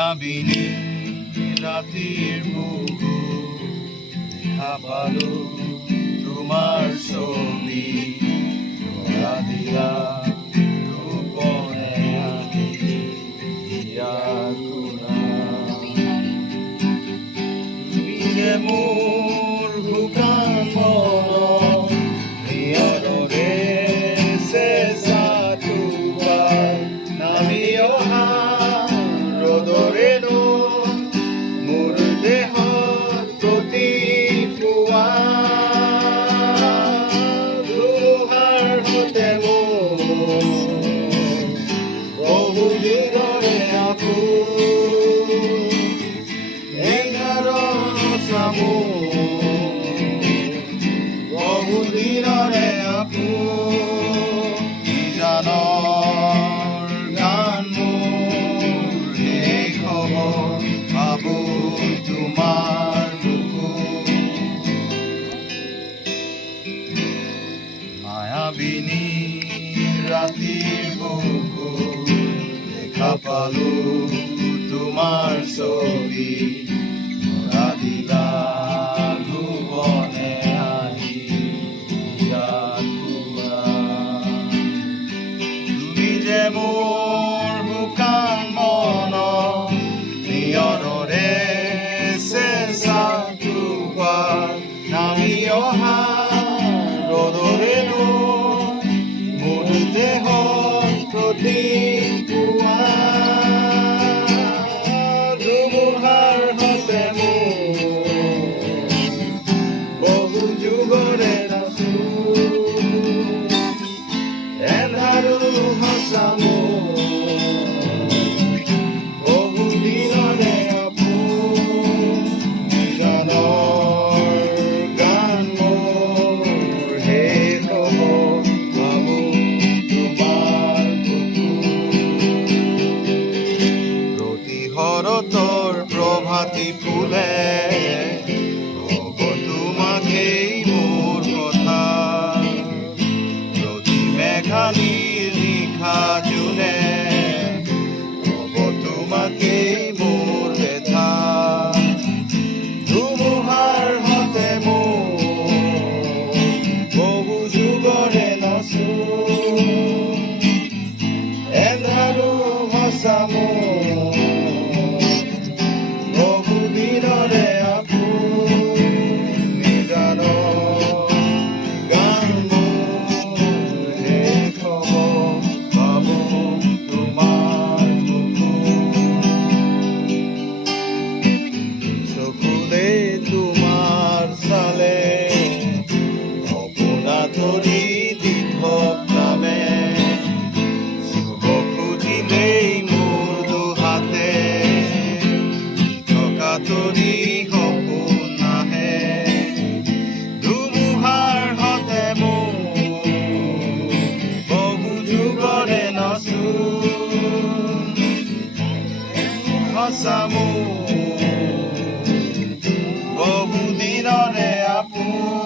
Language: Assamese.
মায়াবিনী ৰাতিৰ বুকু দেখা পালো তোমাৰ ছবি ধৰা দিলা ৰূপৰে আনি ইয়াৰ তুমি যে মোৰ শুকান মন নিয়ৰৰে চেঁচা তোমাৰ নামি অহা ৰ'দৰে মোৰ দেহত প্ৰতিপুৱা ধুমুহাৰ সতে বহু দিনৰে আপোন বহু দিনৰে আপোন জানৰ গান মোৰ শেষ হ'ব ভাবো তোমাৰ বুকুত মায়াবিনী ৰাতিৰ বুকু দেখা পালো তোমাৰ ছবি ধৰা দিলা ভুৱনে আহি ইয়াত তুমি যে মোৰ শুকান মন নিয়ৰৰে চেঁচা তোমাৰ নামি অহা ৰ'দৰে মোৰ দেহত প্ৰতিপুৱা ধুমুহাৰ সতে বহু যুগৰে এন্ধাৰো সঁচা বহু দিনৰে আপোন জানৰ গান মোৰ শেষ হ'ব ভাবো তোমাৰ প্ৰতিহৰতৰ প্ৰভাতী ফুলে ক'ব তোমাকেই মোৰ কথা প্ৰতি মেঘালীৰ নিশা জোনে ক'ব তোমাকেই মোৰ ব্যথা ধুমুহাৰ সতে বহু যুগৰে এন্ধাৰো সঁচা বহু দিনৰে আপোন জানৰ গান মোৰ শেষ হ'ব ভাবো তোমাৰ চকুলে তোমাৰ চালে সপোনা তৰি দীপক নামে চুব খুজিলেই মোৰ দুহাতে থকা তৰি সপোন নাহে ধুমুহাৰ সতে বহু যুগৰে সঁচা বহু দিনৰে আপোন